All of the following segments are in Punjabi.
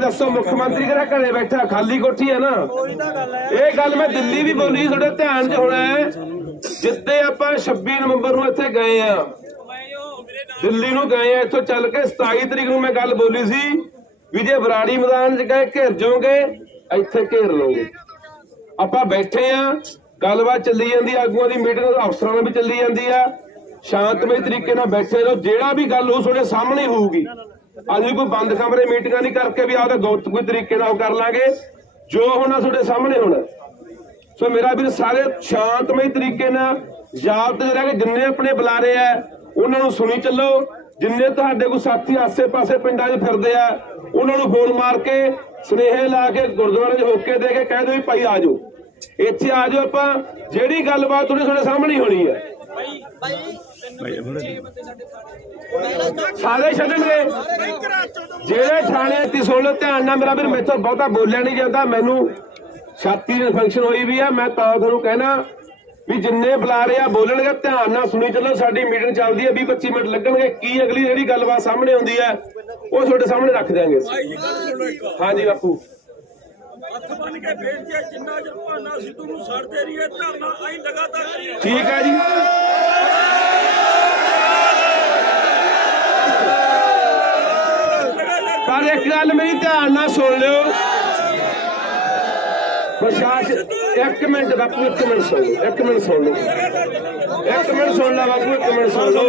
ਦੱਸੋ ਮੁੱਖ ਮੰਤਰੀ ਕਿਹੜਾ ਘਰੇ ਬੈਠਾ? ਖਾਲੀ ਕੋਠੀ ਹੈ ਨਾ? ਇਹ ਗੱਲ ਮੈਂ ਦਿੱਲੀ ਵੀ ਬੋਲੀ ਸੀ, ਤੁਹਾਡੇ ਧਿਆਨ 'ਚ ਹੋਣਾ ਹੈ। ਜਿੱਦੇ ਆਪਾਂ 26 ਨਵੰਬਰ ਨੂੰ ਇੱਥੇ ਗਏ ਆ ਦਿੱਲੀ ਨੂੰ ਗਏ ਆ ਇੱਥੋਂ ਚੱਲ ਕੇ 27 ਤਰੀਕ ਨੂੰ ਮੈਂ ਗੱਲ ਬੋਲੀ ਸੀ ਵੀ ਜੇ ਬਰਾੜੀ ਮੈਦਾਨ 'ਚ ਗਏ ਘੇਰ ਜਾਓਗੇ ਇੱਥੇ ਘੇਰ ਲਓਗੇ। ਆਪਾਂ ਬੈਠੇ ਆ ਗੱਲਬਾਤ ਚੱਲੀ ਜਾਂਦੀ ਆਗੂਆਂ ਦੀ ਮੀਟਿੰਗ ਅਫਸਰਾਂ ਨਾਲ ਵੀ ਚੱਲੀ ਜਾਂਦੀ ਆ। ਸ਼ਾਂਤਮਈ ਤਰੀਕੇ ਨਾਲ ਬੈਠੇ ਰਹੋ ਜਿਹੜਾ ਵੀ ਗੱਲ ਹੋ ਤੁਹਾਡੇ ਸਾਹਮਣੇ ਹੋਊਗੀ। ਅੱਜ ਕੋਈ ਬੰਦ ਕਮਰੇ ਮੀਟਿੰਗਾਂ ਨਹੀਂ ਕਰਕੇ ਵੀ ਆਪਦਾ ਗੁਪਤ ਕੋਈ ਤਰੀਕੇ ਨਾਲ ਕਰ ਲਾਂਗੇ। ਜੋ ਹੋਣਾ ਤੁਹਾਡੇ ਸਾਹਮਣੇ ਹੋਣਾ। ਸੋ ਮੇਰਾ ਵੀਰ, ਸਾਰੇ ਸ਼ਾਂਤਮਈ ਤਰੀਕੇ ਨਾਲ ਯਾਦ ਤੇ ਰਹਿ ਕੇ ਜਿੰਨੇ ਆਪਣੇ ਬੁਲਾਰੇ ਆ, ਉਹਨਾਂ ਨੂੰ ਸੁਣੀ ਚੱਲੋ। ਜਿੰਨੇ ਤੁਹਾਡੇ ਕੋਈ ਸਾਥੀ ਆਸੇ-ਪਾਸੇ ਪਿੰਡਾਂ 'ਚ ਫਿਰਦੇ ਆ, ਉਹਨਾਂ ਨੂੰ ਫੋਨ ਮਾਰ ਕੇ ਸੁਨੇਹੇ ਲਾ ਕੇ ਗੁਰਦੁਆਰੇ 'ਚ ਹੋਕੇ ਦੇ ਕੇ ਕਹਿ ਦਿਓ ਵੀ ਭਾਈ ਆ ਜਾਓ। ਇੱਥੇ ਆ ਜਾਓ ਆਪਾਂ। ਜਿਹੜੀ ਗੱਲਬਾਤ ਤੁਹਾਡੇ ਤੁਹਾਡੇ ਸਾਹਮਣੇ ਹੋਣੀ ਹੈ ਸਾਰੇ ਛੱਡਣਗੇ ਜਿਹੜੇ ਥਾਣੇ ਤੇ ਸੁਣ ਧਿਆਨ ਨਾਲ ਮੇਰਾ ਵੀਰ ਮੈਥੋਂ ਬਹੁਤਾ ਬੋਲਿਆ ਨਹੀਂ ਜਾਂਦਾ ਮੈਨੂੰ ਛਾਤੀ ਦੀ ਇਨਫੈਕਸ਼ਨ ਹੋਈ ਵੀ ਆ ਮੈਂ ਤਾਂ ਤੁਹਾਨੂੰ ਕਹਿਣਾ ਵੀ ਜਿੰਨੇ ਬੁਲਾ ਰਹੇ ਆ ਬੋਲਣਗੇ ਧਿਆਨ ਨਾਲ ਸੁਣੀ ਚੱਲੋ ਸਾਡੀ ਮੀਟਿੰਗ ਚੱਲਦੀ ਹੈ 20 25 ਮਿੰਟ ਲੱਗਣਗੇ ਕੀ ਅਗਲੀ ਜਿਹੜੀ ਗੱਲਬਾਤ ਸਾਹਮਣੇ ਆਉਂਦੀ ਹੈ ਉਹ ਤੁਹਾਡੇ ਸਾਹਮਣੇ ਰੱਖ ਦਿਆਂਗੇ ਹਾਂਜੀ ਬਾਪੂ। ਹੱਥ ਬੰਨ ਕੇ ਬੇਨਤੀ ਹੈ ਜਿੰਨਾ ਚਿਰ ਭਾਨਾ ਸਿੱਧੂ ਨੂੰ ਸੜਦੇ ਰਹੀਏ ਧਰਨਾ ਅਸੀਂ ਲਗਾਤਾਰ ਠੀਕ ਹੈ ਜੀ। ਪਰ ਇੱਕ ਗੱਲ ਮੇਰੀ ਧਿਆਨ ਨਾਲ ਸੁਣ ਲਿਓ। ਪ੍ਰਸ਼ਾਸਨ ਇੱਕ ਮਿੰਟ ਬਾਪੂ, ਇੱਕ ਮਿੰਟ ਸੁਣ ਲਓ, ਇੱਕ ਮਿੰਟ ਸੁਣ ਲਓ। ਇੱਕ ਮਿੰਟ ਸੁਣ ਲਾ ਬਾਪੂ, ਇੱਕ ਮਿੰਟ ਸੁਣ ਲਓ।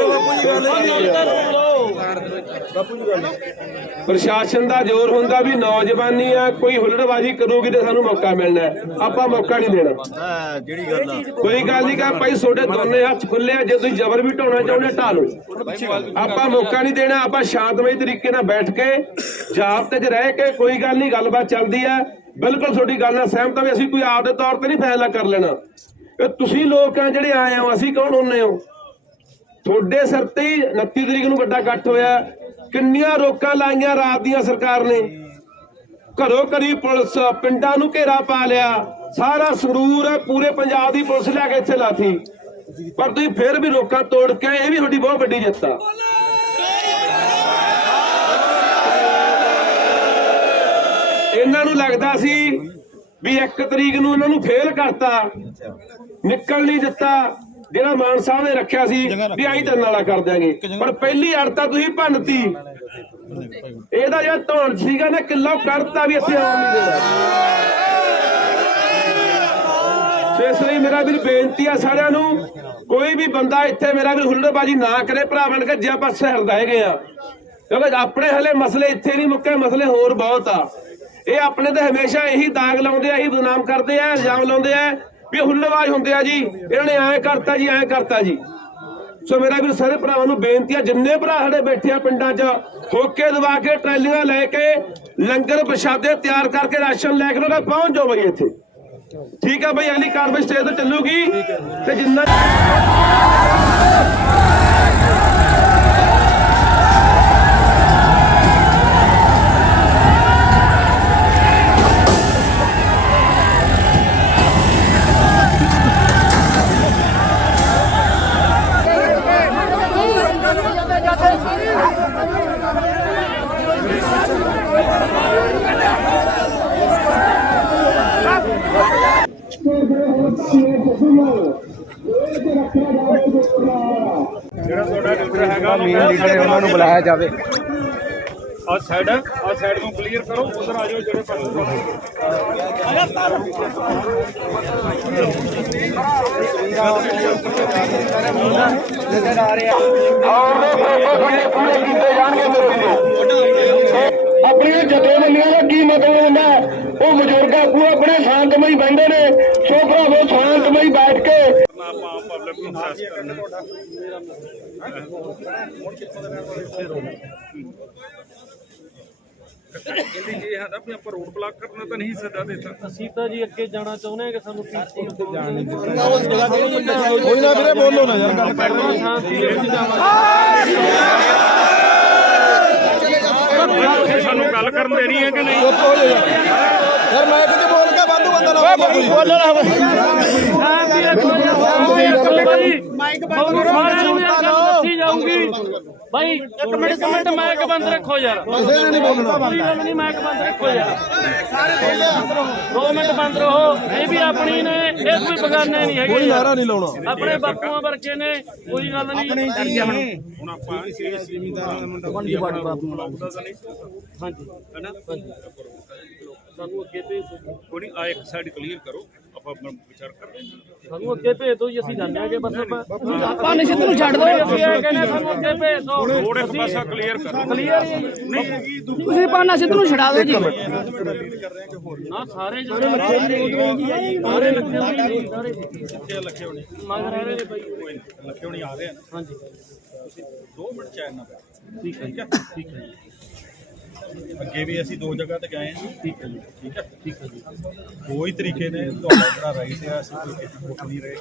ਪ੍ਰਸ਼ਾਸਨ ਦਾ ਜ਼ੋਰ ਹੁੰਦਾ ਵੀ ਨੌਜਵਾਨੀ ਆ ਕੋਈ ਹੁਲੜਬਾਜ਼ੀ ਕਰੂਗੀ ਤੇ ਸਾਨੂੰ ਮੌਕਾ ਮਿਲਣਾ। ਆਪਾਂ ਮੌਕਾ ਨਹੀਂ ਦੇਣਾ। ਹਾਂ ਜਿਹੜੀ ਗੱਲ ਆ। ਕੋਈ ਗੱਲ ਨਹੀਂ ਕਾ ਭਾਈ ਤੁਹਾਡੇ ਦੋਨੇ ਹੱਥ ਖੁੱਲੇ ਆ ਜੇ ਤੁਸੀਂ ਜ਼ਬਰ ਵੀ ਢਾਉਣਾ ਚਾਹੁੰਦੇ ਢਾ ਲਓ। ਆਪਾਂ ਮੌਕਾ ਨਹੀਂ ਦੇਣਾ ਆਪਾਂ ਸ਼ਾਂਤਮਈ ਤਰੀਕੇ ਨਾਲ ਬੈਠ ਕੇ ਜਾਬਤੇ 'ਚ ਰਹਿ ਕੇ ਕੋਈ ਗੱਲ ਨਹੀਂ ਗੱਲਬਾਤ ਚੱਲਦੀ ਹੈ ਬਿਲਕੁਲ ਤੁਹਾਡੀ ਗੱਲ ਨਾਲ ਸਹਿਮਤ ਹਾਂ ਵੀ ਅਸੀਂ ਕੋਈ ਆਪਦੇ ਤੌਰ ਤੇ ਨਹੀਂ ਫੈਸਲਾ ਕਰ ਲੈਣਾ। ਇਹ ਤੁਸੀਂ ਲੋਕ ਆ ਜਿਹੜੇ ਆਏ ਹੋ ਅਸੀਂ ਕੌਣ ਹੁੰਨੇ ਹੋ? ਤੁਹਾਡੇ ਸਿਰ ਤੇ ਹੀ 29 ਤਰੀਕ ਨੂੰ ਵੱਡਾ ਇਕੱਠ ਹੋਇਆ ਕਿੰਨੀਆਂ ਰੋਕਾਂ ਲਾਈਆਂ ਰਾਤ ਦੀਆਂ ਸਰਕਾਰ ਨੇ। ਘਰੋ ਘਰੀ ਪੁਲਿਸ, ਪਿੰਡਾਂ ਨੂੰ ਘੇਰਾ ਪਾ ਲਿਆ। ਸਾਰਾ ਸੰਗਰੂਰ ਹੈ, ਪੂਰੇ ਪੰਜਾਬ ਦੀ ਪੁਲਿਸ ਲੈ ਕੇ ਇੱਥੇ ਲਾਤੀ। ਪਰ ਤੁਸੀਂ ਫਿਰ ਵੀ ਰੋਕਾਂ ਤੋੜ ਕੇ ਇਹ ਵੀ ਤੁਹਾਡੀ ਬਹੁਤ ਵੱਡੀ ਜਿੱਤ ਆ। ਇਹਨਾਂ ਨੂੰ ਲੱਗਦਾ ਸੀ ਵੀ 1 ਤਰੀਕ ਨੂੰ ਇਹਨਾਂ ਨੂੰ ਫੇਲ ਕਰਤਾ। ਨਿਕਲ ਨਹੀਂ ਦਿੱਤਾ। ਜਿਹੜਾ ਮਾਨ ਸਾਹਿਬ ਨੇ ਰੱਖਿਆ ਸੀ ਵੀ ਆਈ ਤਨ ਵਾਲਾ ਕਰ ਦਿਆਂਗੇ। ਪਰ ਪਹਿਲੀ ਅੜਤਾ ਤੁਸੀਂ ਭੰਨਤੀ। ਇਹਦਾ ਜਿਹੜਾ ਧੌਣ ਸੀਗਾ ਨਾ ਕਿੱਲਾ ਕੱਢਤਾ ਵੀ ਅਸੀਂ ਆਉਣ ਨਹੀਂ ਦੇਣਾ। ਇਸ ਲਈ ਮੇਰਾ ਵੀਰ ਬੇਨਤੀ ਆ ਸਾਰਿਆਂ ਨੂੰ ਕੋਈ ਵੀ ਬੰਦਾ ਇੱਥੇ ਮੇਰਾ ਵੀਰ ਹੁੱਲੜਬਾਜੀ ਨਾ ਕਰੇ ਭਰਾ ਬਣ ਕੇ ਜੇ ਆਪਾਂ ਸਹਿਰਦਾ ਹੈਗੇ ਆ। ਕਿਉਂਕਿ ਆਪਣੇ ਹਲੇ ਮਸਲੇ ਇੱਥੇ ਨਹੀਂ ਮੁੱਕੇ ਮਸਲੇ ਹੋਰ ਬਹੁਤ ਆ। ਇਹ ਆਪਣੇ ਤੇ ਹਮੇਸ਼ਾ ਇਹੀ ਦਾਗ ਲਾਉਂਦੇ ਆ ਇਹੀ ਬਦਨਾਮ ਕਰਦੇ ਆ ਇਲਜ਼ਾਮ ਲਾਉਂਦੇ ਆ ਵੀ ਹੁੱਲੜਬਾਜ਼ ਹੁੰਦੇ ਆ ਜੀ। ਇਹਨਾਂ ਨੇ ਐਂ ਕਰਤਾ ਜੀ, ਐਂ ਕਰਤਾ ਜੀ। ਸੋ ਮੇਰਾ ਵੀਰ ਸਾਰੇ ਭਰਾਵਾਂ ਨੂੰ ਬੇਨਤੀ ਆ, ਜਿੰਨੇ ਭਰਾ ਸਾਡੇ ਬੈਠੇ ਆ ਪਿੰਡਾਂ 'ਚ, ਹੋਕੇ ਦਵਾ ਕੇ ਟਰੈਲੀਆਂ ਲੈ ਕੇ ਲੰਗਰ ਪ੍ਰਸ਼ਾਦੇ ਤਿਆਰ ਕਰਕੇ ਰਾਸ਼ਨ ਲੈ ਕੇ ਉਹਨਾਂ ਪਹੁੰਚ ਜਾਓ ਬਈ ਇੱਥੇ। ਠੀਕ ਆ ਬਈ ਅਲੀ ਕਾਰਵਾਈ ਸਟੇਜ ਤੇ ਚੱਲੂਗੀ। ਤੇ ਜਿੰਨਾ ਜਿਹੜਾ ਤੁਹਾਡਾ ਲੀਡਰ ਹੈਗਾ ਮੇਨ ਲੀਡਰ ਉਹਨਾਂ ਨੂੰ ਬੁਲਾਇਆ ਜਾਵੇ। ਆ ਸਾਈਡ ਆ ਸਾਈਡ ਨੂੰ ਕਲੀਅਰ ਕਰੋ ਉਧਰ ਆ ਜਾਓ ਜਿਹੜੇ ਪਾਸੇ ਨਜ਼ਰ ਆ ਰਿਹਾ ਪੂਰੇ ਕੀਤੇ ਜਾਣਗੇ ਮੇਰੇ ਵੀਰੋ ਆਪਣੀਆਂ ਜਥੇਬੰਦੀਆਂ ਦਾ ਕੀ ਮਤਲਬ ਹੁੰਦਾ? ਉਹ ਬਜ਼ੁਰਗ ਆਗੂ ਆਪਣੇ ਸ਼ਾਂਤਮਈ ਬੈਠੇ ਨੇ ਸੋ ਭਰਾਵੋ ਆਪਾਂ ਪਬਲਿਕ ਨੂੰ ਪ੍ਰੈਸ ਕਰਨਾ ਕਹਿੰਦੀ ਜੀ ਹਾਂ ਵੀ ਆਪਾਂ ਰੋਡ ਬਲਾਕ ਕਰਨਾ ਤਾਂ ਨਹੀਂ ਸਦਾ ਦਿੱਤਾ। ਅਸੀਂ ਤਾਂ ਜੀ ਅੱਗੇ ਜਾਣਾ ਚਾਹੁੰਦੇ ਹਾਂ ਕਿ ਸਾਨੂੰ ਪੀਸਫੁਲ ਤੇ ਜਾਣ ਨਹੀਂ ਕੋਈ ਨਾ ਵੀਰੇ ਬੋਲੋ ਨਾ ਯਾਰ ਗੱਲ ਕਰ ਰਹੇ ਤੁਸੀਂ ਸਾਨੂੰ ਗੱਲ ਕਰਨ ਦੇਣੀ ਹੈ ਕਿ ਨਹੀਂ? ਯਾਰ। ਮੈਂ ਕਿਤੇ ਬੋਲ ਕੇ ਵਾਧੂ ਬੰਦਾ ਨਾ। ਬੋਲੋ। ਬਾਈ। ਇੱਕ ਮਿੰਟ ਇੱਕ ਮਿੰਟ ਮਾਈਕ ਬੰਦ ਰੱਖੋ ਯਾਰ। ਕਿਸੇ ਨੇ ਨਹੀਂ ਬੋਲਣਾ ਕੋਈ ਗੱਲ ਨਹੀਂ ਮਾਈਕ ਬੰਦ ਰੱਖੋ ਯਾਰ। ਦੋ ਮਿੰਟ ਬੰਦ ਰਹੋ। ਇਹ ਵੀ ਆਪਣੀ ਨੇ ਇਹ ਕੋਈ ਬਗਾਨੇ ਨਹੀਂ ਹੈਗੇ ਕੋਈ। ਨਾਰਾ ਨਹੀਂ ਲਾਉਣਾ। ਆਪਣੇ ਬਾਪੂਆਂ ਵਰਗੇ ਨੇ ਕੋਈ ਗੱਲ ਨਹੀਂ। ਹੁਣ। ਆਪਾਂ ਹਾਂਜੀ। ਸਾਨੂੰ ਅੱਗੇ ਭੇਜ ਦਿਓ ਕੋਈ ਆ ਇੱਕ ਸਾਈਡ ਕਲੀਅਰ ਕਰੋ। ਆਪਾਂ ਆਪਣਾ ਵਿਚਾਰ ਕਰਦੇ ਹਾਂ। ਸਾਨੂੰ ਅੱਗੇ ਭੇਜ ਦਿਓ ਜੀ ਅਸੀਂ ਜਾਂਦੇ ਆਂਗੇ ਬਸ ਆਪਾਂ ਆਪਾਂ ਨਿਸ਼ਚਿਤ ਨੂੰ ਛੱਡ ਦਿਓ। ਅਸੀਂ ਇਹ ਕਹਿੰਦੇ ਸਾਨੂੰ ਅੱਗੇ ਭੇਜ ਦਿਓ। ਰੋਡ ਇੱਕ ਪਾਸਾ ਕਲੀਅਰ ਕਰੋ। ਕਲੀਅਰ ਹੀ ਹੈ ਜੀ। ਤੁਸੀਂ ਪਾਣਾ ਸਿੱਧ ਨੂੰ ਛਡਾ ਦਿਓ ਜੀ। ਨਾ ਸਾਰੇ ਜਿਹੜੇ ਨੇ। ਸਾਰੇ ਹੋਏ ਨੇ। ਸਾਰੇ ਕਿੱਥੇ ਲੱਗੇ ਹੋਣੇ ਮਗਰ ਰਹੇ ਨੇ ਬਾਈ। ਲੱਗੇ ਹੋਣੇ ਆ ਰਹੇ ਆ ਨਾ। ਹਾਂਜੀ। ਤੁਸੀਂ 2 ਮਿੰਟ ਚੈਨ ਨਾਲ ਬੈਠੋ। ਠੀਕ ਹੈ ਠੀਕ ਹੈ? ਅੱਗੇ ਵੀ ਅਸੀਂ ਦੋ ਜਗ੍ਹਾ ਤੇ ਗਏ ਹਾਂ। ਠੀਕ ਹੈ ਜੀ ਠੀਕ ਹੈ ਠੀਕ ਹੈ ਜੀ। ਦੋ ਹੀ ਤਰੀਕੇ ਨੇ ਤੁਹਾਡਾ ਜਿਹੜਾ ਰਾਈਟ ਹੈ ਅਸੀਂ ਕੋਈ ਕਿਸੇ ਨੂੰ ਰੋਕ ਨਹੀਂ ਰਹੇ।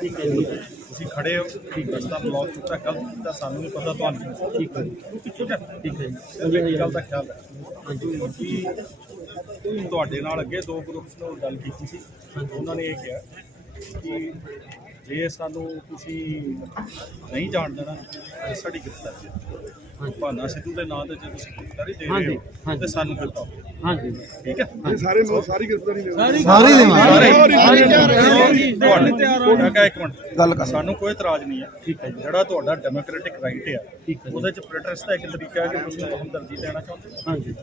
ਠੀਕ ਹੈ ਜੀ। ਤੁਸੀਂ ਖੜੇ ਹੋ ਠੀਕ ਰਸਤਾ ਬਲੌਕ ਕੀਤਾ ਗਲਤ ਕੀਤਾ ਸਾਨੂੰ ਨਹੀਂ ਪਤਾ ਤੁਹਾਨੂੰ। ਠੀਕ ਹੈ ਠੀਕ ਹੈ ਠੀਕ ਹੈ ਜੀ। ਇਹ ਗੱਲ ਦਾ ਖਿਆਲ ਹੈ ਕਿ ਤੁਹਾਡੇ ਨਾਲ ਅੱਗੇ ਦੋ ਗਰੁੱਪਸ ਨਾਲ ਗੱਲ ਕੀਤੀ ਸੀ। ਉਹਨਾਂ ਨੇ ਇਹ ਕਿਹਾ ਕਿ ਜੇ ਸਾਨੂੰ ਤੁਸੀਂ ਨਹੀਂ ਜਾਣਦੇ ਨਾ ਤਾਂ ਸਾਡੀ ਗ੍ਰਿਫਤਾਰੀ ਹੈ। ਭਾਨਾ ਸਿੱਧੂ ਦੇ ਨਾਂ ਤੇ ਜੇ ਤੁਸੀਂ ਗ੍ਰਿਫਤਾਰੀ ਦੇ ਰਹੇ ਹਾਂਜੀ, ਹੋ ਹਾਂਜੀ। ਤੇ ਸਾਨੂੰ ਗ੍ਰਿਫਤਾਰ ਹਾਂਜੀ। ਠੀਕ ਹੈ? ਸਾਰੇ ਲੋਕ ਸਾਰੀ ਗ੍ਰਿਫਤਾਰੀ ਦੇ ਸਾਰੇ ਸਾਰੇ ਤੁਹਾਡੇ ਮੈਂ ਕਿਹਾ ਇੱਕ ਮਿੰਟ। ਗੱਲ ਕਰ। ਸਾਨੂੰ ਕੋਈ ਇਤਰਾਜ਼ ਨਹੀਂ ਹੈ। ਠੀਕ ਹੈ ਜਿਹੜਾ ਤੁਹਾਡਾ ਡੈਮੋਕ੍ਰੈਟਿਕ ਰਾਈਟ ਹੈ ਠੀਕ ਹੈ ਜੀ। ਉਹਦੇ ਚ ਪ੍ਰੋਟੈਸਟ ਦਾ ਇੱਕ ਤਰੀਕਾ ਹੈ ਕਿ ਤੁਸੀਂ ਹਮਦਰਦੀ ਦੇਣਾ ਚਾਹੁੰਦੇ ਹੋ। ਹਾਂਜੀ।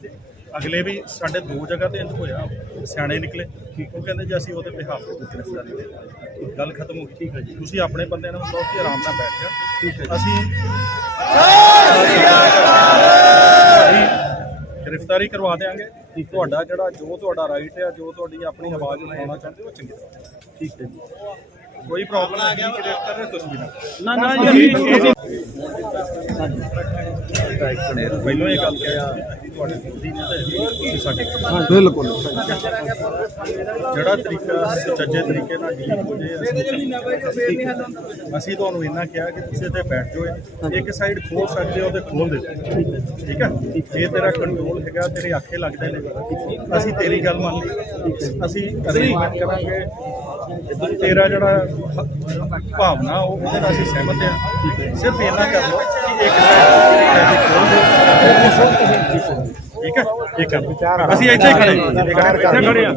ਅਗਲੇ ਵੀ ਸਾਡੇ ਦੋ ਜਗ੍ਹਾ ਤੇ ਇੰਜ ਹੋਇਆ ਸਿਆਣੇ ਨਿਕਲੇ ਉਹ ਕਹਿੰਦੇ ਜੀ ਅਸੀਂ ਉਹਦੇ ਬਿਹਾਫ ਤੇ ਗ੍ਰਿਫਤਾਰੀ ਦੇ। ਗੱਲ ਖਤਮ ਹੋ ਗਈ। ਠੀਕ ਹੈ ਜੀ। ਤੁਸੀਂ ਆਪਣੇ ਬੰਦੇ ਨੂੰ ਬਹੁਤ ਹੀ ਆਰਾਮ ਨਾਲ ਬੈਠ ਜਾ ਠੀਕ ਹੈ ਅਸੀਂ ਗ੍ਰਿਫਤਾਰੀ ਕਰਵਾ ਦੇਾਂਗੇ ਤੁਹਾਡਾ ਜਿਹੜਾ ਜੋ ਤੁਹਾਡਾ ਰਾਈਟ ਹੈ ਜੋ ਤੁਹਾਡੀ ਆਪਣੀ ਆਵਾਜ਼ ਉਠਾਉਣਾ ਚਾਹੁੰਦੇ ਹੋ ਉਹ ਚੰਗੀ ਤਰ੍ਹਾਂ ਠੀਕ ਹੈ ਜੀ। ਕੋਈ ਪ੍ਰੋਬਲਮ ਨਹੀਂ ਕਿ ਕਰ ਰਹੇ ਤੁਸੀਂ ਵੀ ਨਾ ਨਾ ਜੀ ਪਹਿਲਾਂ ਇਹ ਗੱਲ ਕਿਹਾ ਤੁਹਾਡੇ ਸਾਡੇ ਬਿਲਕੁਲ। ਜਿਹੜਾ ਤਰੀਕਾ ਸੁਚੱਜੇ ਤਰੀਕੇ ਨਾਲ ਡੀਲ ਹੋ ਜੇ ਅਸੀਂ ਅਸੀਂ ਤੁਹਾਨੂੰ ਇੰਨਾ ਕਿਹਾ ਕਿ ਤੁਸੀਂ ਤੇ ਬੈਠ ਜਾਓ ਇੱਕ ਸਾਈਡ ਖੋਲ ਸਕਦੇ ਹੋ ਤੇ ਖੋਲ ਦੇ। ਠੀਕ ਹੈ? ਇਹ ਤੇਰਾ ਕੰਟਰੋਲ ਹੈਗਾ ਤੇਰੇ ਆਖੇ ਲੱਗਦੇ ਨੇ ਅਸੀਂ ਤੇਰੀ ਗੱਲ ਮੰਨ ਲਈ। ਅਸੀਂ ਅਰੇਂਜਮੈਂਟ ਕਰਾਂਗੇ। ਤੇਰਾ ਜਿਹੜਾ ਭਾਵਨਾ ਉਹ ਉਹਦੇ ਨਾਲ ਅਸੀਂ ਸਹਿਮਤ ਹਾਂ। ਸਿਰਫ ਇੰਨਾ ਕਰ ਲਓ। ਇੱਕ ਸਾਈਡ ਖੋਲ ਦਿਓ ਠੀਕ ਹੈ। ਅਸੀਂ ਇੱਥੇ ਖੜੇ ਇੱਥੇ ਖੜੇ ਹਾਂ।